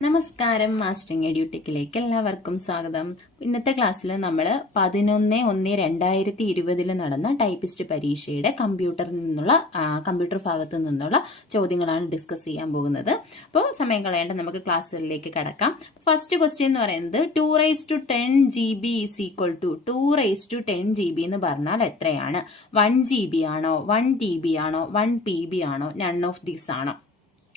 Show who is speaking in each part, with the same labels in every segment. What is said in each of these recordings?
Speaker 1: നമസ്കാരം മാസ്റ്ററിംഗ് എഡ്യൂട്ടിക്കിലേക്ക് എല്ലാവർക്കും സ്വാഗതം. ഇന്നത്തെ ക്ലാസ്സിൽ നമ്മൾ പതിനൊന്ന് ഒന്ന് രണ്ടായിരത്തി ഇരുപതിൽ നടന്ന ടൈപ്പിസ്റ്റ് പരീക്ഷയുടെ കമ്പ്യൂട്ടറിൽ നിന്നുള്ള കമ്പ്യൂട്ടർ ഭാഗത്തു നിന്നുള്ള ചോദ്യങ്ങളാണ് ഡിസ്കസ് ചെയ്യാൻ പോകുന്നത്. അപ്പോൾ സമയം കളയേണ്ട നമുക്ക് ക്ലാസ്സുകളിലേക്ക് കടക്കാം. ഫസ്റ്റ് ക്വസ്റ്റ്യൻ എന്ന് പറയുന്നത് two raise to ten G B is equal to two raise to ten G B എന്ന് പറഞ്ഞാൽ എത്രയാണ്? വൺ ജി ബി ആണോ? വൺ ടി ബി ആണോ? വൺ പി ബി ആണോ? നൺ ഓഫ് ദീസ് ആണോ?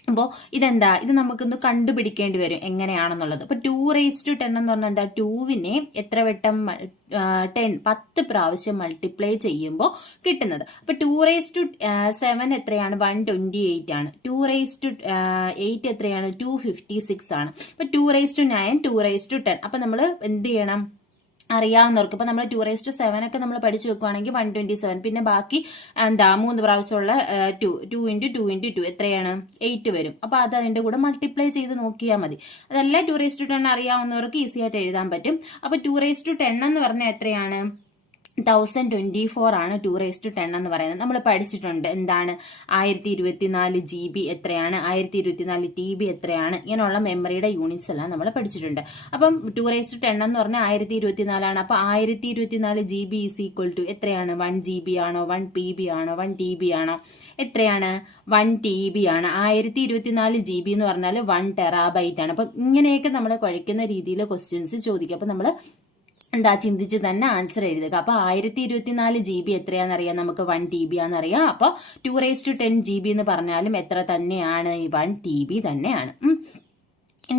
Speaker 1: അപ്പോൾ ഇതെന്താ? ഇത് നമുക്കൊന്ന് കണ്ടുപിടിക്കേണ്ടി വരും എങ്ങനെയാണെന്നുള്ളത്. അപ്പോൾ ടു റേസ് ടു ടെൻ എന്ന് പറഞ്ഞാൽ എന്താ? ടൂവിനെ എത്ര വട്ടം ടെൻ പത്ത് പ്രാവശ്യം മൾട്ടിപ്ലൈ ചെയ്യുമ്പോൾ കിട്ടുന്നത്. അപ്പോൾ ടു റേസ് ടു സെവൻ എത്രയാണ്? വൺ ട്വന്റി എയ്റ്റ് ആണ് ടു റേസ് ടു എയ്റ്റ് എത്രയാണ്? ടു ഫിഫ്റ്റി സിക്സ് ആണ്. അപ്പോൾ two raise to nine two raise to ten അപ്പോൾ നമ്മൾ എന്ത് ചെയ്യണം? അറിയാവുന്നവർക്ക്. ഇപ്പൊ നമ്മൾ ടു റേസ് ടു സെവൻ ഒക്കെ നമ്മൾ പഠിച്ചു വെക്കുവാണെങ്കിൽ വൺ ട്വന്റി സെവൻ പിന്നെ ബാക്കി എന്താ മൂന്ന് പ്രാവശ്യമുള്ള two two into two into two എത്രയാണ്? എയ്റ്റ് വരും. അപ്പോൾ അത് അതിന്റെ കൂടെ മൾട്ടിപ്ലൈ ചെയ്ത് നോക്കിയാൽ മതി. അതല്ല ടു റേസ് ടു ടെൻ അറിയാവുന്നവർക്ക് ഈസി ആയിട്ട് എഴുതാൻ പറ്റും. അപ്പോൾ ടു റേസ് ടു ടെൻ എന്ന് പറഞ്ഞാൽ എത്രയാണ്? തൗസൻഡ് ട്വന്റി ഫോർ ആണ് ടു റേസ് ടു ടെൻ എന്ന് പറയുന്നത്. നമ്മൾ പഠിച്ചിട്ടുണ്ട് എന്താണ്? ആയിരത്തി ഇരുപത്തിനാല് ജി ബി എത്രയാണ്? ആയിരത്തി ഇരുപത്തിനാല് ടി ബി എത്രയാണ്? ഇങ്ങനെയുള്ള മെമ്മറിയുടെ യൂണിറ്റ്സ് എല്ലാം നമ്മൾ പഠിച്ചിട്ടുണ്ട്. അപ്പം ടു റേസ് ടു ടെൻ എന്ന് പറഞ്ഞാൽ ആയിരത്തി ഇരുപത്തിനാലാണ് അപ്പോൾ ആയിരത്തി ഇരുപത്തിനാല് G B is equal to എത്രയാണ്? വൺ ജി ബി ആണോ? വൺ പി ബി ആണോ? വൺ ടി ബി ആണോ? എത്രയാണ്? വൺ ടി ബി ആണ്. ആയിരത്തി ഇരുപത്തിനാല് ജി ബി എന്ന് പറഞ്ഞാൽ വൺ ടെറാബൈറ്റ് ആണ്. അപ്പം ഇങ്ങനെയൊക്കെ നമ്മൾ കുഴയ്ക്കുന്ന രീതിയിൽ ക്വസ്റ്റ്യൻസ് ചോദിക്കും. അപ്പം നമ്മൾ എന്താ ചിന്തിച്ച് തന്നെ ആൻസർ എഴുതുക. അപ്പൊ ആയിരത്തി ഇരുപത്തിനാല് ജി ബി എത്രയാണെന്നറിയാം? നമുക്ക് വൺ ടി ബി ആണെന്നറിയാം. അപ്പോൾ two raise to ten G B എന്ന് പറഞ്ഞാലും എത്ര തന്നെയാണ്? ഈ വൺ ടി ബി തന്നെയാണ്.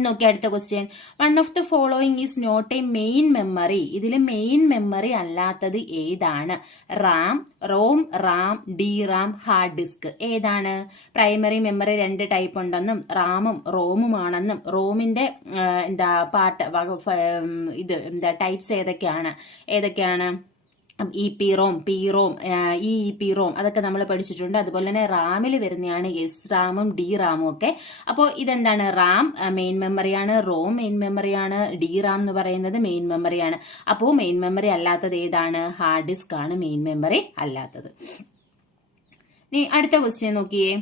Speaker 1: നോക്കി അടുത്ത question one of the following is not a main memory ഇതിൽ മെയിൻ മെമ്മറി അല്ലാത്തത് ഏതാണ്? RAM ROM RAM D RAM hard disk. ഏതാണ്? പ്രൈമറി മെമ്മറി രണ്ട് ടൈപ്പ് ഉണ്ടെന്നും റാമും റോമുമാണെന്നും റോമിന്റെ എന്താ പാർട്ട് ഇത് എന്താ ടൈപ്സ് ഏതൊക്കെയാണ്? ഏതൊക്കെയാണ്? E P ROM P ROM E E P ROM അതൊക്കെ നമ്മൾ പഠിച്ചിട്ടുണ്ട്. അതുപോലെ തന്നെ റാമിൽ വരുന്നതാണ് എസ് റാമും ഡി റാമും ഒക്കെ. അപ്പോൾ ഇതെന്താണ്? റാം മെയിൻ മെമ്മറിയാണ് റോം മെയിൻ മെമ്മറിയാണ് ഡി റാം എന്ന് പറയുന്നത് മെയിൻ മെമ്മറിയാണ് അപ്പോൾ മെയിൻ മെമ്മറി അല്ലാത്തത് ഏതാണ്? ഹാർഡ് ഡിസ്ക് ആണ് മെയിൻ മെമ്മറി അല്ലാത്തത്. ഇനി അടുത്ത ക്വസ്റ്റ്യൻ നോക്കിയേ.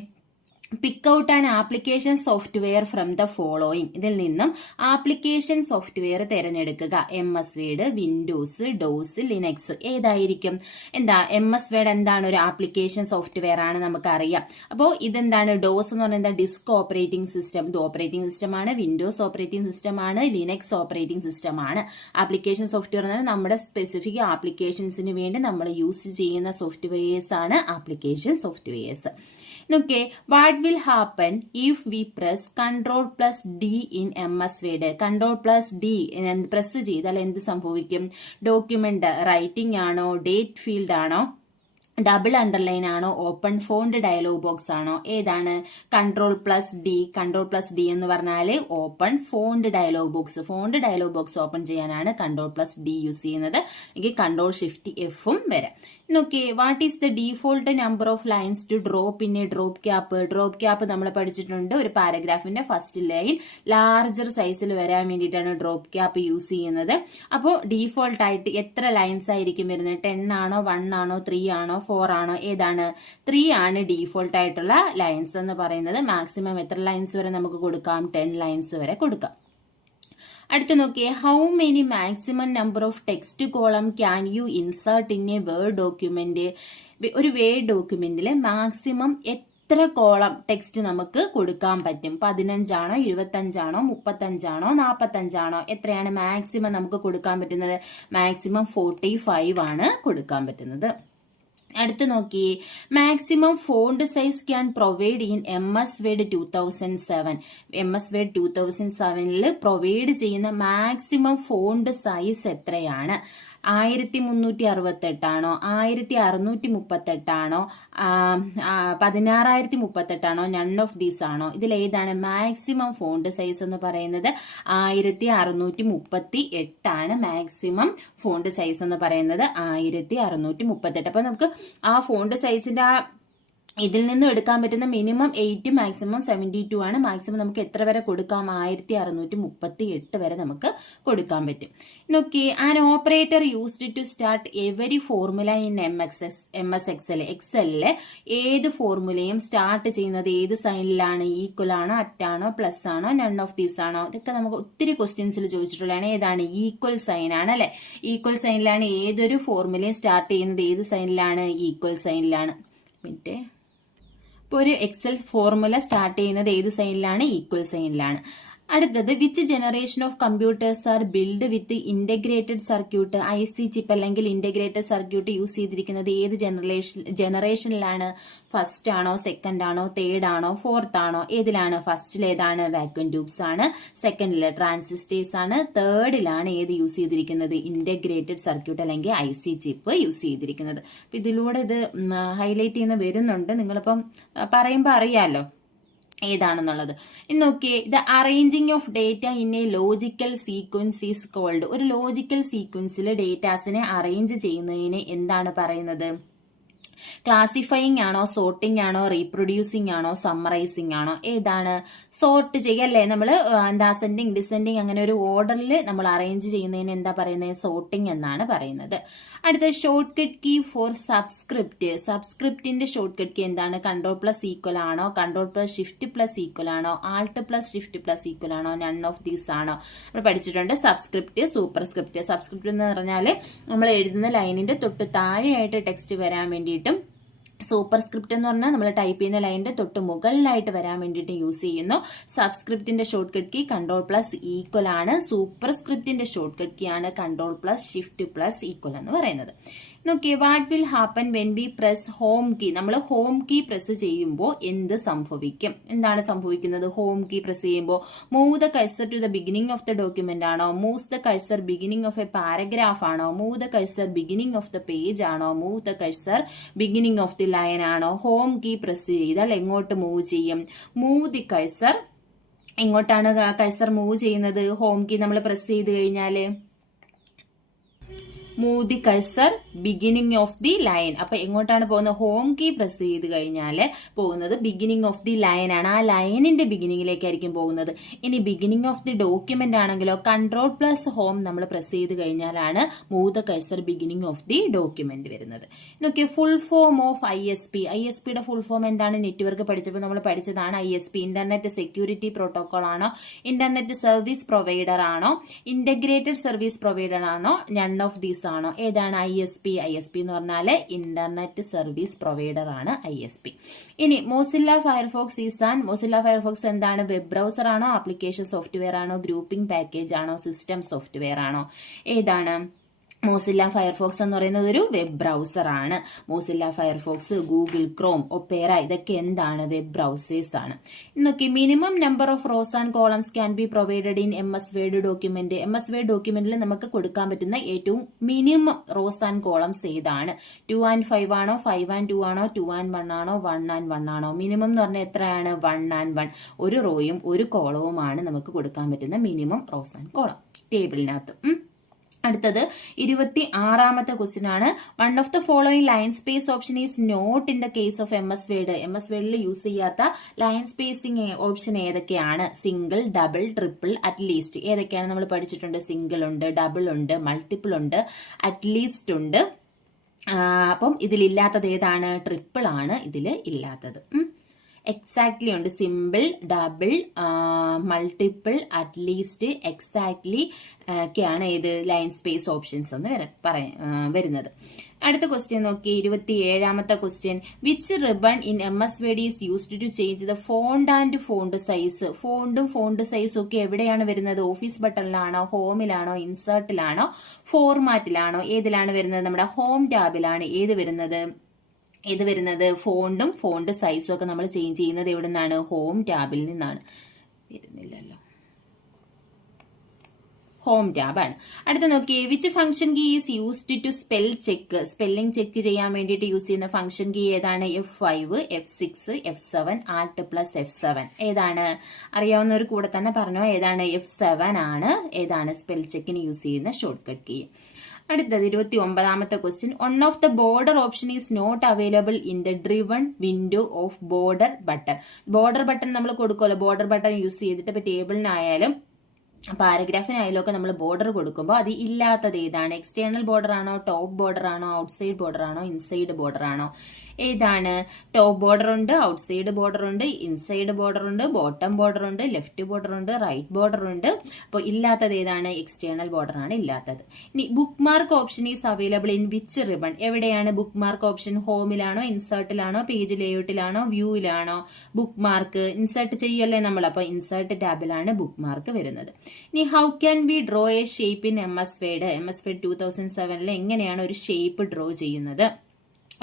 Speaker 1: Pick out and application software from the following ഇതിൽ നിന്നും ആപ്ലിക്കേഷൻ സോഫ്റ്റ്വെയർ തിരഞ്ഞെടുക്കുക. M S Word Windows DOS Linux ഏതായിരിക്കും? എന്താ എം എസ് വേഡ് എന്താണ് ഒരു ആപ്ലിക്കേഷൻ സോഫ്റ്റ്വെയർ ആണ് നമുക്കറിയാം. അപ്പോൾ ഇതെന്താണ്? ഡോസ് എന്ന് പറയുന്നത് ഡിസ്ക് ഓപ്പറേറ്റിംഗ് സിസ്റ്റം ഇത് ഓപ്പറേറ്റിംഗ് സിസ്റ്റം ആണ്. വിൻഡോസ് ഓപ്പറേറ്റിംഗ് സിസ്റ്റം ആണ്. ലിനക്സ് ഓപ്പറേറ്റിംഗ് സിസ്റ്റം ആണ്. ആപ്ലിക്കേഷൻ സോഫ്റ്റ്വെയർ എന്ന് പറഞ്ഞാൽ നമ്മുടെ സ്പെസിഫിക് ആപ്ലിക്കേഷൻസിന് വേണ്ടി നമ്മൾ യൂസ് ചെയ്യുന്ന സോഫ്റ്റ്വെയർസ് ആണ് ആപ്ലിക്കേഷൻ സോഫ്റ്റ്വെയർസ് നോക്കേ what will happen if we press control plus D in M S Word control plus D press ചെയ്താൽ എന്ത് സംഭവിക്കും? ഡോക്യുമെന്റ് റൈറ്റിംഗ് ആണോ ഡേറ്റ് ഫീൽഡ് ആണോ ഡബിൾ അണ്ടർലൈൻ ആണോ ഓപ്പൺ ഫോണ്ട് ഡയലോഗ് ബോക്സ് ആണോ ഏതാണ്? Control plus D control plus D എന്ന് പറഞ്ഞാൽ open font dialog box font dialog box open ചെയ്യാനാണ് കൺട്രോൾ പ്ലസ് ഡി യൂസ് ചെയ്യുന്നത്. എനിക്ക് കൺട്രോൾ ഷിഫ്റ്റ് എഫും വരാം. നോക്കിയേ what is the default number of lines to draw പിന്നെ ഡ്രോപ്പ് ക്യാപ്പ് ഡ്രോപ്പ് ക്യാപ്പ് നമ്മൾ പഠിച്ചിട്ടുണ്ട് ഒരു പാരഗ്രാഫിന്റെ ഫസ്റ്റ് ലൈൻ ലാർജർ സൈസിൽ വരാൻ വേണ്ടിയിട്ടാണ് ഡ്രോപ്പ് ക്യാപ്പ് യൂസ് ചെയ്യുന്നത്. അപ്പോൾ ഡീഫോൾട്ട് ആയിട്ട് എത്ര ലൈൻസ് ആയിരിക്കും വരുന്നത്? ടെൻ ആണോ വൺ ആണോ ത്രീ ആണോ ഫോർ ആണോ ഏതാണ്? ത്രീ ആണ് ഡീഫോൾട്ട് ആയിട്ടുള്ള ലൈൻസ് എന്ന് പറയുന്നത്. മാക്സിമം എത്ര ലൈൻസ് വരെ നമുക്ക് കൊടുക്കാം? ടെൻ ലൈൻസ് വരെ കൊടുക്കാം. അടുത്ത് നോക്കിയേ. How many maximum number of text column can you insert in a word document ഒരു വേർഡ് ഡോക്യുമെന്റിൽ മാക്സിമം എത്ര കോളം ടെക്സ്റ്റ് നമുക്ക് കൊടുക്കാൻ പറ്റും? പതിനഞ്ചാണോ ഇരുപത്തഞ്ചാണോ മുപ്പത്തഞ്ചാണോ നാൽപ്പത്തഞ്ചാണോ എത്രയാണ് മാക്സിമം നമുക്ക് കൊടുക്കാൻ പറ്റുന്നത്? മാക്സിമം ഫോർട്ടി ഫൈവ് ആണ് കൊടുക്കാൻ പറ്റുന്നത്. അടുത്ത് നോക്കി. Maximum font size can provide in M S Word two thousand seven M S Word two thousand സെവനിൽ പ്രൊവൈഡ് ചെയ്യുന്ന മാക്സിമം ഫോണ്ട് സൈസ് എത്രയാണ്? ആയിരത്തി മുന്നൂറ്റി അറുപത്തെട്ടാണോ ആയിരത്തി അറുന്നൂറ്റി മുപ്പത്തെട്ടാണോ പതിനാറായിരത്തി മുപ്പത്തെട്ടാണോ നൺ ഓഫ് ദീസ് ആണോ? ഇതിൽ ഏതാണ് മാക്സിമം ഫോണ്ട് സൈസ് എന്ന് പറയുന്നത്. ആയിരത്തി അറുന്നൂറ്റി മുപ്പത്തി എട്ടാണ് മാക്സിമം ഫോണ്ട് സൈസ് എന്ന് പറയുന്നത്. ആയിരത്തി അറുന്നൂറ്റി മുപ്പത്തെട്ട് അപ്പൊ നമുക്ക് ആ ഫോണ്ട് സൈസിന്റെ ആ ഇതിൽ നിന്നും എടുക്കാൻ പറ്റുന്ന minimum eight maximum seventy two ആണ്. മാക്സിമം നമുക്ക് എത്ര വരെ കൊടുക്കാം? ആയിരത്തി അറുന്നൂറ്റി മുപ്പത്തി എട്ട് വരെ നമുക്ക് കൊടുക്കാൻ പറ്റും. നോക്കി an operator used to start every formula in M X S M S Excel എക്സലിലെ ഏത് ഫോർമുലയും സ്റ്റാർട്ട് ചെയ്യുന്നത് ഏത് സൈനിലാണ് ഈക്വൽ ആണോ അറ്റാണോ പ്ലസ് ആണോ നൺ ഓഫ് ദീസ് ആണോ? ഇതൊക്കെ നമുക്ക് ഒത്തിരി ക്വസ്റ്റ്യൻസിൽ ചോദിച്ചിട്ടുള്ളതാണ്. ഏതാണ്? ഈക്വൽ സൈൻ ആണ് അല്ലെ? ഈക്വൽ സൈനിലാണ് ഏതൊരു ഫോർമുലയും സ്റ്റാർട്ട് ചെയ്യുന്നത്? ഏത് സൈനിലാണ് ഈക്വൽ സൈനിലാണ് മിനിറ്റ്. ഇപ്പോൾ ഒരു എക്സൽ ഫോർമുല സ്റ്റാർട്ട് ചെയ്യുന്നത് ഏത് സൈനിലാണ് ഈക്വൽ സൈനിലാണ് അടുത്തത് which generation of computers are build with integrated circuit I C chip അല്ലെങ്കിൽ ഇന്റഗ്രേറ്റഡ് സർക്യൂട്ട് യൂസ് ചെയ്തിരിക്കുന്നത് ഏത് ജനറേഷൻ ജനറേഷനിലാണ് ഫസ്റ്റ് ആണോ സെക്കൻഡ് ആണോ തേർഡ് ആണോ ഫോർത്ത് ആണോ? ഏതിലാണ്? ഫസ്റ്റിൽ ഏതാണ്? വാക്വം ട്യൂബ്സ് ആണ്. സെക്കൻഡിൽ ട്രാൻസിസ്റ്റേഴ്സ് ആണ്. തേർഡിലാണ് ഏത് യൂസ് ചെയ്തിരിക്കുന്നത്? ഇന്റഗ്രേറ്റഡ് സർക്യൂട്ട് അല്ലെങ്കിൽ ഐ സി ചിപ്പ് യൂസ് ചെയ്തിരിക്കുന്നത്. ഇതിലൂടെ ഇത് ഹൈലൈറ്റ് ചെയ്യുന്ന വരുന്നുണ്ട്. നിങ്ങളിപ്പം പറയുമ്പോൾ അറിയാമല്ലോ ഏതാണെന്നുള്ളത്. നോക്കിയേ the arranging of data in a logical sequence is called ഒരു ലോജിക്കൽ സീക്വൻസിൽ ഡേറ്റാസിനെ അറേഞ്ച് ചെയ്യുന്നതിന് എന്താണ് പറയുന്നത്? ക്ലാസിഫയിങ് ആണോ സോർട്ടിംഗ് ആണോ റീപ്രൊഡ്യൂസിങ് ആണോ സമ്മറൈസിങ് ആണോ ഏതാണ്? സോർട്ട് ചെയ്യുക അല്ലേ? നമ്മൾ എന്താ അസെൻഡിങ് ഡിസെൻഡിങ് അങ്ങനെ ഒരു ഓർഡറിൽ നമ്മൾ അറേഞ്ച് ചെയ്യുന്നതിന് എന്താ പറയുന്നത് സോർട്ടിങ് എന്നാണ് പറയുന്നത്. അടുത്ത shortcut key for subscript സബ്സ്ക്രിപ്റ്റിന്റെ ഷോർട്ട് കട്ട് കീ എന്താണ്? കൺട്രോൾ പ്ലസ് ഈക്വൽ ആണോ? Control plus shift plus equal ആണോ? Alt plus shift plus equal ആണോ? നൺ ഓഫ് ദീസ് ആണോ? നമ്മൾ പഠിച്ചിട്ടുണ്ട് സബ്സ്ക്രിപ്റ്റ് സൂപ്പർ സ്ക്രിപ്റ്റ് സബ്സ്ക്രിപ്റ്റ് എന്ന് പറഞ്ഞാൽ നമ്മൾ എഴുതുന്ന ലൈനിന്റെ തൊട്ട് താഴെയായിട്ട് ടെക്സ്റ്റ് വരാൻ വേണ്ടിയിട്ടും സൂപ്പർ സ്ക്രിപ്റ്റ് എന്ന് പറഞ്ഞാൽ നമ്മൾ ടൈപ്പ് ചെയ്യുന്ന ലൈനിന്റെ തൊട്ട് മുകളിലായിട്ട് വരാൻ വേണ്ടിയിട്ട് യൂസ് ചെയ്യുന്നു. സബ്സ്ക്രിപ്റ്റിന്റെ shortcut key control plus equal ആണ്. സൂപ്പർ സ്ക്രിപ്റ്റിന്റെ ഷോർട്ട് കട്ട് കീ ആണ്. Control plus shift plus equal എന്ന് പറയുന്നത്. നോക്കിയേ what will happen when we press home key നമ്മൾ ഹോം കീ പ്രസ് ചെയ്യുമ്പോൾ എന്ത് സംഭവിക്കും? എന്താണ് സംഭവിക്കുന്നത്? ഹോം കീ പ്രസ് ചെയ്യുമ്പോൾ move the cursor to the beginning of the document ആണോ? Moves the cursor beginning of a paragraph ആണോ? Move the cursor beginning of the page ആണോ? Move the cursor beginning of the line ആണോ? Home key press ചെയ്താൽ എങ്ങോട്ട് move ചെയ്യും? Move the cursor എങ്ങോട്ടാണ് cursor move ചെയ്യുന്നത്? Home key നമ്മൾ press ചെയ്ത് കഴിഞ്ഞാൽ move the cursor beginning of the line അപ്പൊ എങ്ങോട്ടാണ് പോകുന്നത്? ഹോം കീ പ്രസ് ചെയ്ത് കഴിഞ്ഞാൽ പോകുന്നത് ബിഗിനിങ് ഓഫ് ദി ലൈൻ ആണ്. ആ ലൈനിന്റെ ബിഗിനിങ്ങിലേക്കായിരിക്കും പോകുന്നത്. ഇനി ബിഗിനിങ് ഓഫ് ദി ഡോക്യുമെന്റ് ആണെങ്കിലോ കൺട്രോൾ പ്ലസ് ഹോം നമ്മൾ പ്രസ് ചെയ്ത് കഴിഞ്ഞാലാണ് move the cursor beginning of the document വരുന്നത് ഇന്നൊക്കെ full form of I S P I S പിയുടെ ഫുൾ ഫോം എന്താണ്? നെറ്റ്വർക്ക് പഠിച്ചപ്പോൾ നമ്മൾ പഠിച്ചതാണ് I S P internet security protocol ആണോ? ഇന്റർനെറ്റ് സർവീസ് പ്രൊവൈഡർ ആണോ? ഇന്റഗ്രേറ്റഡ് സർവീസ് പ്രൊവൈഡർ ആണോ? നൺ ഓഫ് ദീസ് ആണോ? ഏതാണ് I S P I S P എന്ന് പറഞ്ഞാൽ ഇന്റർനെറ്റ് സർവീസ് പ്രൊവൈഡർ ആണ് ഐ എസ് പി ഇനി Mozilla Firefox is an Mozilla Firefox എന്താണ്? വെബ് ബ്രൗസർ ആണോ? ആപ്ലിക്കേഷൻ സോഫ്റ്റ്വെയർ ആണോ? ഗ്രൂപ്പിംഗ് പാക്കേജ് ആണോ? സിസ്റ്റം സോഫ്റ്റ്വെയർ ആണോ? ഏതാണ്? മോസില്ല ഫയർഫോക്സ് എന്ന് പറയുന്നത് ഒരു വെബ് ബ്രൗസർ ആണ്. Mozilla Firefox Google Chrome Opera ഇതൊക്കെ എന്താണ്? വെബ് ബ്രൗസേഴ്സ് ആണ്. ഇന്നൊക്കെ minimum number of rows and columns can be provided in M S Word document M S Word ഡോക്യുമെന്റിൽ നമുക്ക് കൊടുക്കാൻ പറ്റുന്ന ഏറ്റവും മിനിമം റോസ് ആൻഡ് കോളംസ് ഏതാണ്? ടു ആൻഡ് ഫൈവ് ആണോ? ഫൈവ് ആൻഡ് ടു ആണോ? ടു ആൻഡ് വൺ ആണോ? വൺ ആൻഡ് വൺ ആണോ? മിനിമം എന്ന് പറഞ്ഞാൽ എത്രയാണ്? വൺ ആൻഡ് വൺ ഒരു റോയും ഒരു കോളവുമാണ് നമുക്ക് കൊടുക്കാൻ പറ്റുന്ന മിനിമം റോസ് ആൻഡ് കോളം ടേബിളിനകത്ത്. അടുത്തത് ഇരുപത്തി ആറാമത്തെ ക്വസ്റ്റ്യൻ ആണ് one of the following line space option is not in the case of M S Word M S വേഡിൽ use ചെയ്യാത്ത ലൈൻ സ്പേസിംഗ് ഓപ്ഷൻ ഏതൊക്കെയാണ് single double triple at least ഏതൊക്കെയാണ് നമ്മൾ പഠിച്ചിട്ടുണ്ട്? സിംഗിൾ ഉണ്ട് ഡബിൾ ഉണ്ട് മൾട്ടിപ്പിൾ ഉണ്ട് at least ഉണ്ട്. അപ്പം ഇതിലില്ലാത്തത് ഏതാണ്? ട്രിപ്പിൾ ആണ് ഇതിൽ ഇല്ലാത്തത്. എക്സാക്ട്ലി ഉണ്ട്. Simple double multiple at least exactly ഒക്കെയാണ് ഏത് ലൈൻ സ്പേസ് ഓപ്ഷൻസ് എന്ന് വര- വരുന്നത്. അടുത്ത ക്വസ്റ്റ്യൻ നോക്കി. ഇരുപത്തി ഏഴാമത്തെ question which ribbon in M S Word is used to change the font and font size ഫോണ്ടും font സൈസും ഒക്കെ എവിടെയാണ് വരുന്നത്? ഓഫീസ് ബട്ടണിലാണോ ഹോമിലാണോ ഇൻസേർട്ടിലാണോ ഫോർമാറ്റിലാണോ ഏതിലാണ് വരുന്നത്? നമ്മുടെ ഹോം ടാബിലാണ് ഏത് വരുന്നത്? ഇത് വരുന്നത് ഫോണ്ടും ഫോണ്ട് സൈസും ഒക്കെ നമ്മൾ ചേഞ്ച് ചെയ്യുന്നത് എവിടെ നിന്നാണ് ഹോം ടാബിൽ നിന്നാണ്. വരുന്നില്ലല്ലോ. ഹോം ടാബാണ് അടുത്ത നോക്കിയേ which function key is used to spell check spelling check ചെയ്യാൻ വേണ്ടിയിട്ട് യൂസ് ചെയ്യുന്ന ഫംഗ്ഷൻ കീ ഏതാണ്? F five F six F seven alt plus F seven ഏതാണ്? അറിയാവുന്നവർ കൂടെ തന്നെ പറഞ്ഞോ ഏതാണ്? എഫ് സെവൻ ആണ്. ഏതാണ്? സ്പെൽ ചെക്കിന് യൂസ് ചെയ്യുന്ന ഷോർട്ട് കട്ട് കീ അടുത്തത് ഇരുപത്തി ഒമ്പതാമത്തെ question one of the border option is not available in the driven window of border button border button നമ്മൾ കൊടുക്കുമല്ലോ. ബോർഡർ ബട്ടൺ യൂസ് ചെയ്തിട്ട് ഇപ്പോൾ ടേബിളിനായാലും പാരഗ്രാഫിനായാലും ഒക്കെ നമ്മൾ ബോർഡർ കൊടുക്കുമ്പോൾ അത് ഇല്ലാത്തത് ഏതാണ്? എക്സ്റ്റേണൽ ബോർഡർ ആണോ? ടോപ്പ് ബോർഡർ ആണോ? ഔട്ട്സൈഡ് ബോർഡർ ആണോ? ഇൻസൈഡ് ബോർഡർ ആണോ? ഏതാണ്? ടോപ്പ് ബോർഡർ ഉണ്ട് ഔട്ട്സൈഡ് ബോർഡർ ഉണ്ട് ഇൻസൈഡ് ബോർഡർ ഉണ്ട് ബോട്ടം ബോർഡർ ഉണ്ട് ലെഫ്റ്റ് ബോർഡർ ഉണ്ട് റൈറ്റ് ബോർഡർ ഉണ്ട്. അപ്പോൾ ഇല്ലാത്തത് ഏതാണ്? എക്സ്റ്റേണൽ ബോർഡർ ആണ് ഇല്ലാത്തത്. ഇനി bookmark option is available in which ribbon എവിടെയാണ് ബുക്ക് മാർക്ക് ഓപ്ഷൻ ഹോമിലാണോ ഇൻസേർട്ടിലാണോ പേജ് ലേഔട്ടിലാണോ വ്യൂവിലാണോ ബുക്ക് മാർക്ക് ഇൻസേർട്ട് ചെയ്യല്ലേ നമ്മൾ? അപ്പോൾ ഇൻസേർട്ട് ടാബിലാണ് ബുക്ക് മാർക്ക് വരുന്നത്. ഇനി how can we draw a shape in M S Word M S Word two thousand സെവനിൽ എങ്ങനെയാണ് ഒരു ഷേപ്പ് ഡ്രോ ചെയ്യുന്നത്?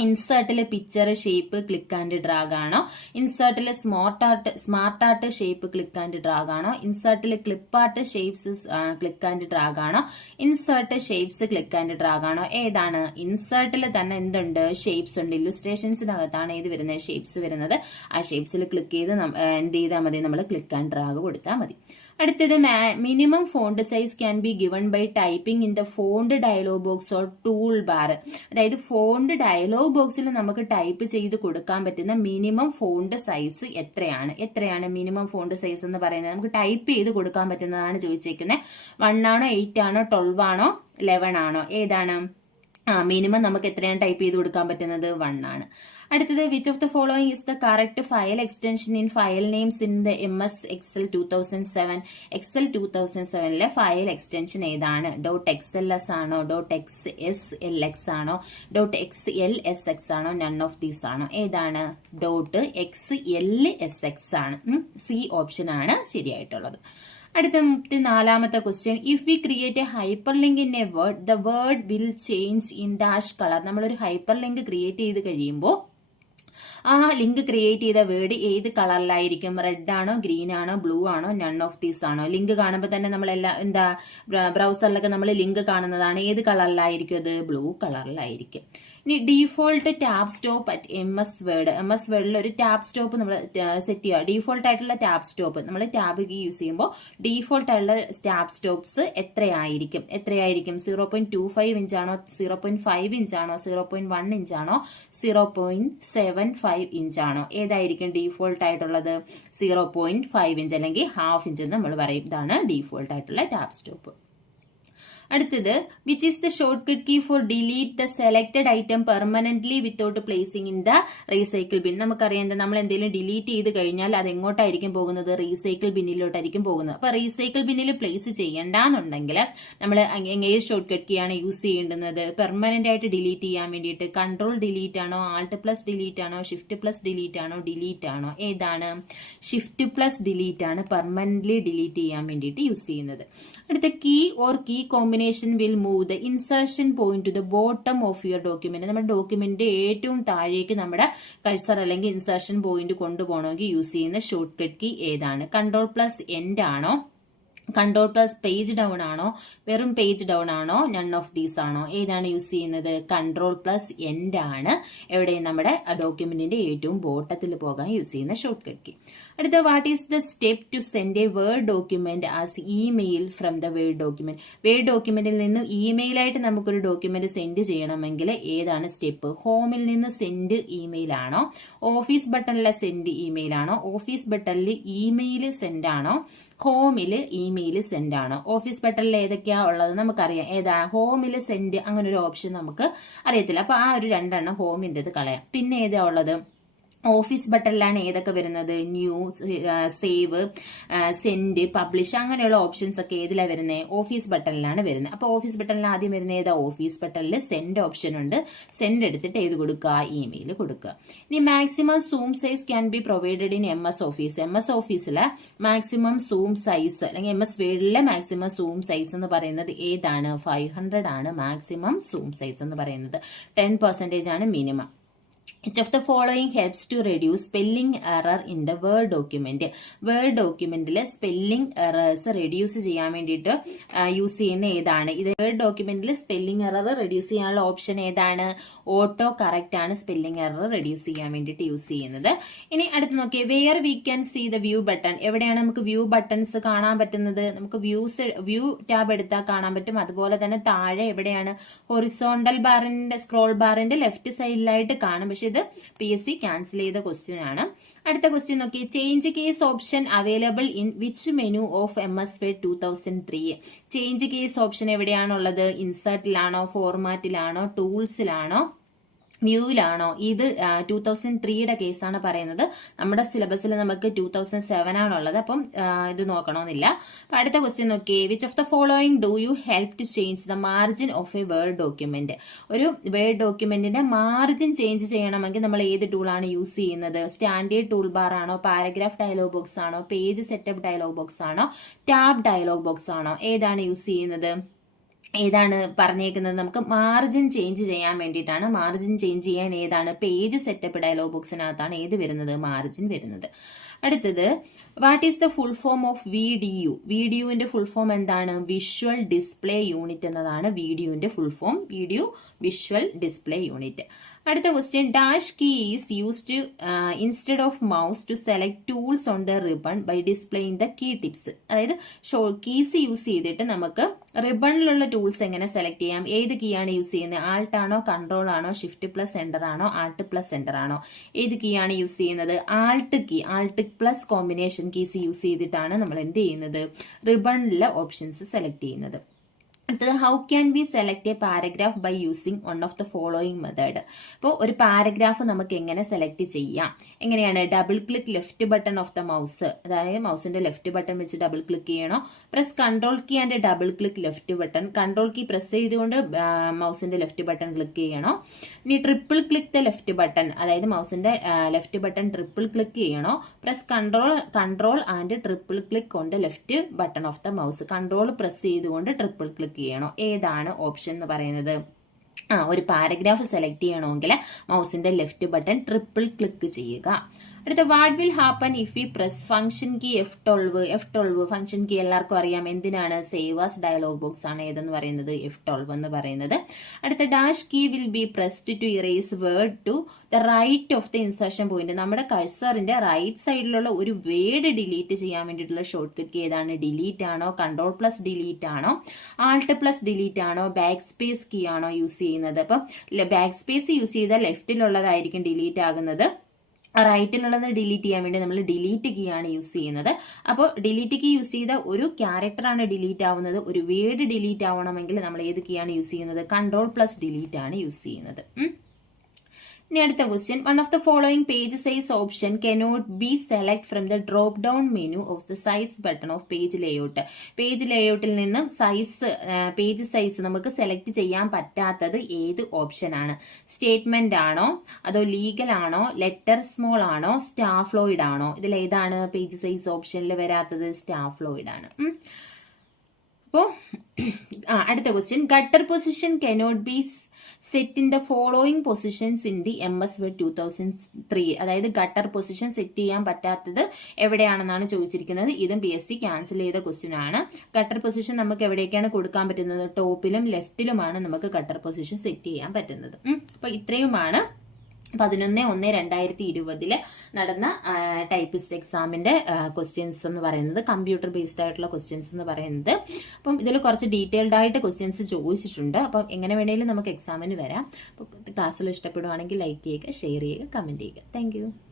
Speaker 1: ഇൻസേർട്ടിൽ picture shape click and drag ആണോ? ഇൻസേർട്ടിൽ smart art smart art shape click and drag ആണോ? ഇൻസേർട്ടിൽ clip art shapes click and drag ആണോ? Insert shapes click and drag ആണോ? ഏതാണ്? ഇൻസേർട്ടിൽ തന്നെ എന്തുണ്ട്? ഷേപ്സ് ഉണ്ട്. ഇല്ലുസ്ട്രേഷൻസിനകത്താണ് ഏത് വരുന്നത്? ഷേപ്സ് വരുന്നത്. ആ ഷേപ്സിൽ ക്ലിക്ക് ചെയ്ത് എന്ത് ചെയ്താൽ മതി? നമ്മൾ ക്ലിക്ക് ആൻഡ് ഡ്രാഗ് കൊടുത്താൽ മതി. അടുത്തത് minimum font size can be given by typing in the font dialog box or toolbar അതായത് ഫോണ്ട് ഡയലോഗ് ബോക്സിൽ നമുക്ക് ടൈപ്പ് ചെയ്ത് കൊടുക്കാൻ പറ്റുന്ന മിനിമം ഫോണ്ട് സൈസ് എത്രയാണ്? എത്രയാണ് മിനിമം ഫോണ്ട് സൈസ് എന്ന് പറയുന്നത്? നമുക്ക് ടൈപ്പ് ചെയ്ത് കൊടുക്കാൻ പറ്റുന്നതാണ് ചോദിച്ചേക്കുന്നത് വൺ ആണോ എയ്റ്റ് ആണോ ട്വൽവ് ആണോ ലെവൻ ആണോ? ഏതാണ്? ആ മിനിമം നമുക്ക് എത്രയാണ് ടൈപ്പ് ചെയ്ത് കൊടുക്കാൻ പറ്റുന്നത്? വൺ ആണ്. അടുത്തത് which of the following is the correct file extension in file names in the M S Excel two thousand seven Excel two thousand സെവനിലെ file extension ഏതാണ്? ഡോട്ട് എക്സ് എൽ എസ് ആണോ? Dot X S L X ആണോ? Dot X L S X ആണോ? None of these ആണോ? ഏതാണ്? Dot X L S X ആണ്. C option ആണ് ശരിയായിട്ടുള്ളത്. അടുത്ത മുപ്പത്തി നാലാമത്തെ question if we create a hyperlink in a word the word will change in dash colour നമ്മളൊരു ഹൈപ്പർ ലിങ്ക് ക്രിയേറ്റ് ചെയ്ത് കഴിയുമ്പോൾ ആ ലിങ്ക് ക്രിയേറ്റ് ചെയ്ത വേർഡ് ഏത് കളറിലായിരിക്കും? റെഡ് ആണോ ഗ്രീൻ ആണോ ബ്ലൂ ആണോ നൺ ഓഫ് ദീസ് ആണോ? ലിങ്ക് കാണുമ്പോൾ തന്നെ നമ്മളെല്ലാം എന്താ ബ്രൗസറിലൊക്കെ നമ്മൾ ലിങ്ക് കാണുന്നതാണ്. ഏത് കളറിലായിരിക്കും അത്? ബ്ലൂ കളറിലായിരിക്കും. ഇനി default tab stop at M S Word M S വേർഡിൽ ഒരു ടാബ് സ്റ്റോപ്പ് നമ്മൾ സെറ്റ് ചെയ്യുക. ഡീഫോൾട്ട് ആയിട്ടുള്ള ടാബ് സ്റ്റോപ്പ് നമ്മൾ ടാബ് കീ യൂസ് ചെയ്യുമ്പോൾ ഡീഫോൾട്ട് ആയിട്ടുള്ള ടാബ് സ്റ്റോപ്സ് എത്രയായിരിക്കും? എത്രയായിരിക്കും? Zero point two five inch ആണോ സീറോ പോയിന്റ് ഫൈവ് ഇഞ്ച് ആണോ സീറോ പോയിന്റ് വൺ ഇഞ്ച് ആണോ zero point seven five inch ആണോ ഏതായിരിക്കും ഡീഫോൾട്ട് ആയിട്ടുള്ളത്? സീറോ പോയിന്റ് ഫൈവ് ഇഞ്ച് അല്ലെങ്കിൽ ഹാഫ് ഇഞ്ച് എന്ന് നമ്മൾ പറയും. ഇതാണ് ഡീഫോൾട്ട് ആയിട്ടുള്ള ടാബ് സ്റ്റോപ്പ് അടുത്തത് which is the shortcut key for delete the selected item permanently without placing in the recycle bin നമുക്കറിയാം എന്താ നമ്മൾ എന്തെങ്കിലും ഡിലീറ്റ് ചെയ്ത് കഴിഞ്ഞാൽ അത് എങ്ങോട്ടായിരിക്കും പോകുന്നത്? റീസൈക്കിൾ ബിന്നിലോട്ടായിരിക്കും പോകുന്നത്. അപ്പൊ റീസൈക്കിൾ ബിന്നിൽ പ്ലേസ് ചെയ്യണ്ടെന്നുണ്ടെങ്കിൽ നമ്മൾ ഏത് ഷോർട്ട് കട്ട് കീ ആണ് യൂസ് ചെയ്യേണ്ടുന്നത്? പെർമനന്റ് ആയിട്ട് ഡിലീറ്റ് ചെയ്യാൻ വേണ്ടിയിട്ട് കൺട്രോൾ ഡിലീറ്റ് ആണോ ആൾട്ട് പ്ലസ് ഡിലീറ്റ് ആണോ ഷിഫ്റ്റ് പ്ലസ് ഡിലീറ്റ് ആണോ ഡിലീറ്റ് ആണോ? ഏതാണ്? ഷിഫ്റ്റ് പ്ലസ് ഡിലീറ്റ് ആണ് പെർമനന്റ്ലി ഡിലീറ്റ് ചെയ്യാൻ വേണ്ടിയിട്ട് യൂസ് ചെയ്യുന്നത്. അടുത്ത key or key combination will move the insertion point to the bottom of your document നമ്മുടെ ഡോക്യുമെന്റ് ഏറ്റവും താഴേക്ക് നമ്മുടെ കഴ്സർ അല്ലെങ്കിൽ ഇൻസേർഷൻ പോയിന്റ് കൊണ്ടുപോകണമെങ്കിൽ യൂസ് ചെയ്യുന്ന ഷോർട്ട് കട്ട് കീ ഏതാണ്? കൺട്രോൾ പ്ലസ് എൻഡ് ആണോ? കൺട്രോൾ പ്ലസ് പേജ് ഡൗൺ ആണോ? വെറും പേജ് ഡൗൺ ആണോ? നൺ ഓഫ് ദീസ് ആണോ? ഏതാണ് യൂസ് ചെയ്യുന്നത്? കൺട്രോൾ പ്ലസ് എൻഡ് ആണ്. എവിടെ നമ്മുടെ ഡോക്യുമെന്റിന്റെ ഏറ്റവും ബോട്ടത്തിൽ പോകാൻ യൂസ് ചെയ്യുന്ന ഷോർട്ട് കട്ട് കീ അടുത്ത what is the step to send a Word document as email from the Word document Word ഡോക്യുമെന്റിൽ നിന്ന് ഇമെയിൽ ആയിട്ട് നമുക്കൊരു ഡോക്യുമെന്റ് സെൻഡ് ചെയ്യണമെങ്കിൽ ഏതാണ് സ്റ്റെപ്പ് ഹോമിൽ നിന്ന് സെൻഡ് ഇമെയിൽ ആണോ? ഓഫീസ് ബട്ടണിലെ സെൻഡ് ഇമെയിൽ ആണോ? ഓഫീസ് ബട്ടണിൽ ഇമെയിൽ സെൻഡ് ആണോ? ഹോമിൽ ഇമെയിൽ സെൻഡ് ആണോ? ഓഫീസ് ബട്ടണിൽ ഏതൊക്കെയാ ഉള്ളത് നമുക്കറിയാം. ഏതാ? ഹോമിൽ സെൻഡ് അങ്ങനെ ഒരു ഓപ്ഷൻ നമുക്ക് അറിയത്തില്ല. അപ്പൊ ആ ഒരു രണ്ടെണ്ണം ഹോമിന്റെത് കളയാം. പിന്നെ ഏതാ ഉള്ളത്? ഓഫീസ് ബട്ടണിലാണ് ഏതൊക്കെ വരുന്നത്? ന്യൂ സേവ് സെൻഡ് പബ്ലിഷ് അങ്ങനെയുള്ള ഓപ്ഷൻസ് ഒക്കെ ഏതിലാണ് വരുന്നത് ഓഫീസ് ബട്ടണിലാണ് വരുന്നത്. അപ്പോൾ ഓഫീസ് ബട്ടണിൽ ആദ്യം വരുന്ന ഏതാ? ഓഫീസ് ബട്ടണിൽ സെൻഡ് ഓപ്ഷൻ ഉണ്ട്. സെൻഡ് എടുത്തിട്ട് ഏത് കൊടുക്കുക? ഇമെയിൽ കൊടുക്കുക. ഇനി maximum zoom size can be provided in M S Office. M S ഓഫീസിലെ മാക്സിമം സൂം സൈസ് അല്ലെങ്കിൽ എം എസ് വേർഡിലെ മാക്സിമം സൂം സൈസ് എന്ന് പറയുന്നത് ഏതാണ്? ഫൈവ് ഹൺഡ്രഡ് ആണ് മാക്സിമം സൂം സൈസ് എന്ന് പറയുന്നത്. ടെൻ പെർസെന്റേജ് ആണ് minimum. Each of the following helps to reduce spelling error in the Word document Word ഡോക്യുമെന്റിൽ സ്പെല്ലിംഗ് എറേഴ്സ് റെഡ്യൂസ് ചെയ്യാൻ വേണ്ടിയിട്ട് യൂസ് ചെയ്യുന്ന ഏതാണ്? ഇത് വേർഡ് ഡോക്യുമെന്റിൽ സ്പെല്ലിംഗ് എറർ റെഡ്യൂസ് ചെയ്യാനുള്ള ഓപ്ഷൻ ഏതാണ്? ഓട്ടോ കറക്റ്റ് ആണ് സ്പെല്ലിംഗ് എറർ റെഡ്യൂസ് ചെയ്യാൻ വേണ്ടിയിട്ട് യൂസ് ചെയ്യുന്നത്. ഇനി അടുത്ത് നോക്കിയേ where we can see the view button എവിടെയാണ് നമുക്ക് വ്യൂ ബട്ടൺസ് കാണാൻ പറ്റുന്നത്? നമുക്ക് വ്യൂസ് വ്യൂ ടാബ് എടുത്താൽ കാണാൻ പറ്റും. അതുപോലെ തന്നെ താഴെ എവിടെയാണ്? ഹൊറിസോണ്ടൽ ബാറിന്റെ സ്ക്രോൾ ബാറിന്റെ ലെഫ്റ്റ് സൈഡിലായിട്ട് കാണും. പക്ഷെ ഇത് പി എസ് സി ക്യാൻസൽ ചെയ്ത ക്വസ്റ്റ്യൻ ആണ്. അടുത്ത ക്വസ്റ്റ്യൻ നോക്കി. Change case option available in which menu of M S way two thousand three change case option എവിടെയാണുള്ളത്? ഇൻസേർട്ടിലാണോ ഫോർമാറ്റിലാണോ ടൂൾസിലാണോ വ്യൂവിലാണോ ഇത് ടൂ തൗസൻഡ് ത്രീയുടെ കേസാണ് പറയുന്നത്. നമ്മുടെ സിലബസിൽ നമുക്ക് ടൂ തൗസൻഡ് സെവൻ ആണുള്ളത്. അപ്പം ഇത് നോക്കണമെന്നില്ല അപ്പം അടുത്ത ക്വസ്റ്റ്യൻ നോക്കിയേ. Which of the following do you help to change the margin of a Word document ഒരു വേർഡ് ഡോക്യുമെന്റിന്റെ മാർജിൻ ചേഞ്ച് ചെയ്യണമെങ്കിൽ നമ്മൾ ഏത് ടൂളാണ് യൂസ് ചെയ്യുന്നത്? സ്റ്റാൻഡേർഡ് ടൂൾ ബാർ ആണോ? പാരഗ്രാഫ് ഡയലോഗ് ബോക്സ് ആണോ? പേജ് സെറ്റപ്പ് ഡയലോഗ് ബോക്സ് ആണോ? ടാബ് ഡയലോഗ് ബോക്സ് ആണോ? ഏതാണ് യൂസ് ചെയ്യുന്നത്? ഏതാണ് പറഞ്ഞേക്കുന്നത്? നമുക്ക് മാർജിൻ ചേഞ്ച് ചെയ്യാൻ വേണ്ടിയിട്ടാണ്. മാർജിൻ ചേഞ്ച് ചെയ്യാൻ ഏതാണ്? പേജ് സെറ്റപ്പ് ഡയലോഗ് ബോക്സിനകത്താണ് ഏത് വരുന്നത്? മാർജിൻ വരുന്നത്. അടുത്തത് what is the full form of V D U V D യുവിന്റെ full form എന്താണ്? വിഷ്വൽ ഡിസ്പ്ലേ യൂണിറ്റ് എന്നതാണ് വീഡിയോന്റെ full form video visual display unit അടുത്ത question dash key is used instead of mouse to select tools on the ribbon by displaying the key tips അതായത് show keys use ചെയ്തിട്ട് നമുക്ക് റിബണിലുള്ള tools എങ്ങനെ select ചെയ്യാം? ഏത് key ആണ് use ചെയ്യുന്നത്? Alt ആണോ കൺട്രോൾ ആണോ ഷിഫ്റ്റ് പ്ലസ് സെന്റർ ആണോ ആൾട്ട് പ്ലസ് സെന്റർ ആണോ? ഏത് കീ ആണ് യൂസ് ചെയ്യുന്നത്? Alt key alt plus combination keys use ചെയ്തിട്ടാണ് നമ്മൾ എന്ത് ചെയ്യുന്നത്? റിബണിലെ ഓപ്ഷൻസ് സെലക്ട് ചെയ്യുന്നത്. അടുത്തത് how can we select a paragraph by using one of the following method അപ്പോൾ ഒരു പാരഗ്രാഫ് നമുക്ക് എങ്ങനെ സെലക്ട് ചെയ്യാം? എങ്ങനെയാണ്? Double click left button of the mouse അതായത് മൗസിന്റെ ലെഫ്റ്റ് ബട്ടൺ വെച്ച് ഡബിൾ ക്ലിക്ക് ചെയ്യണോ? Press control key and double click left button control key press ചെയ്തുകൊണ്ട് മൗസിന്റെ ലെഫ്റ്റ് ബട്ടൺ ക്ലിക്ക് ചെയ്യണോ? ഇനി triple click the left button അതായത് മൗസിന്റെ ലെഫ്റ്റ് ബട്ടൺ ട്രിപ്പിൾ ക്ലിക്ക് ചെയ്യണോ? Press control control and triple click on the left button of the mouse control press ചെയ്തുകൊണ്ട് triple click ചെയ്യണോ? ഏതാണ് ഓപ്ഷൻ എന്ന് പറയുന്നത്? ആ ഒരു പാരഗ്രാഫ് സെലക്ട് ചെയ്യണമെങ്കിൽ മൗസിന്റെ ലെഫ്റ്റ് ബട്ടൺ ട്രിപ്പിൾ ക്ലിക്ക് ചെയ്യുക. അടുത്ത what will happen if we press function key F twelve F twelve function key എല്ലാവർക്കും അറിയാം എന്തിനാണ് സേവാസ് ഡയലോഗ് ബോക്സ് ആണ് ഏതെന്ന് പറയുന്നത്? എഫ് ട്വൽവ് എന്ന് പറയുന്നത്. അടുത്ത dash key will be pressed to erase word to the right of the insertion point നമ്മുടെ കഴ്സറിന്റെ റൈറ്റ് സൈഡിലുള്ള ഒരു വേർഡ് ഡിലീറ്റ് ചെയ്യാൻ വേണ്ടിയിട്ടുള്ള ഷോർട്ട് കട്ട് കീ ഏതാണ്? ഡിലീറ്റ് ആണോ? കൺട്രോൾ പ്ലസ് ഡിലീറ്റ് ആണോ? ആൾട്ട് പ്ലസ് ഡിലീറ്റ് ആണോ? ബാക്ക് സ്പേസ് കീ ആണോ യൂസ് ചെയ്യുന്നത്? അപ്പം ബാക്ക് സ്പേസ് യൂസ് ചെയ്താൽ ലെഫ്റ്റിലുള്ളതായിരിക്കും ഡിലീറ്റ് ആകുന്നത്. റൈറ്റിലുള്ളത് ഡിലീറ്റ് ചെയ്യാൻ വേണ്ടി നമ്മൾ ഡിലീറ്റ് കീ ആണ് യൂസ് ചെയ്യുന്നത്. അപ്പോൾ ഡിലീറ്റ് കീ യൂസ് ചെയ്ത ഒരു ക്യാരക്ടറാണ് ഡിലീറ്റ് ആവുന്നത്. ഒരു വേർഡ് ഡിലീറ്റ് ആവണമെങ്കിൽ നമ്മൾ ഏത് കീ ആണ് യൂസ് ചെയ്യുന്നത്? കൺട്രോൾ പ്ലസ് ഡിലീറ്റ് ആണ് യൂസ് ചെയ്യുന്നത്. ഇനി അടുത്ത question one of the following page size option cannot be select from the drop down menu of the size button of page layout page ലേഔട്ടിൽ നിന്നും സൈസ് പേജ് സൈസ് നമുക്ക് select ചെയ്യാൻ പറ്റാത്തത് ഏത് ഓപ്ഷനാണ് സ്റ്റേറ്റ്മെന്റ് ആണോ? അതോ ലീഗൽ ആണോ? ലെറ്റർ സ്മോൾ ആണോ? സ്റ്റാഫ്ലോയിഡ് ആണോ? ഇതിൽ ഏതാണ് പേജ് സൈസ് ഓപ്ഷനിൽ വരാത്തത്? സ്റ്റാഫ്ലോയിഡ് ആണ്. അപ്പോൾ അടുത്ത question gutter position cannot be set in the following positions in the M S വെ ടൂ തൗസൻഡ് ത്രീ അതായത് ഗട്ടർ പൊസിഷൻ സെറ്റ് ചെയ്യാൻ പറ്റാത്തത് എവിടെയാണെന്നാണ് ചോദിച്ചിരിക്കുന്നത്. ഇതും പി എസ് സി ക്യാൻസൽ ചെയ്ത ക്വസ്റ്റ്യൻ ആണ്. ഗട്ടർ പൊസിഷൻ നമുക്ക് എവിടേക്കാണ് കൊടുക്കാൻ പറ്റുന്നത്? ടോപ്പിലും ലെഫ്റ്റിലുമാണ് നമുക്ക് ഗട്ടർ പൊസിഷൻ സെറ്റ് ചെയ്യാൻ പറ്റുന്നത്. അപ്പോൾ ഇത്രയുമാണ് പതിനൊന്ന് ഒന്ന് രണ്ടായിരത്തി ഇരുപതിൽ നടന്ന ടൈപ്പിസ്റ്റ് എക്സാമിന്റെ ക്വസ്റ്റ്യൻസ് എന്ന് പറയുന്നത് കമ്പ്യൂട്ടർ ബേസ്ഡ് ആയിട്ടുള്ള ക്വസ്റ്റ്യൻസ് എന്ന് പറയുന്നത്. അപ്പം ഇതിൽ കുറച്ച് ഡീറ്റെയിൽഡ് ആയിട്ട് ക്വസ്റ്റ്യൻസ് ചോദിച്ചിട്ടുണ്ട്. അപ്പം എങ്ങനെ വേണേലും നമുക്ക് എക്സാമിന് വരാം. അപ്പോൾ ക്ലാസ്സിൽ ഇഷ്ടപ്പെടുവാണെങ്കിൽ ലൈക്ക് ചെയ്യുക ഷെയർ ചെയ്യുക കമന്റ് ചെയ്യുക. താങ്ക്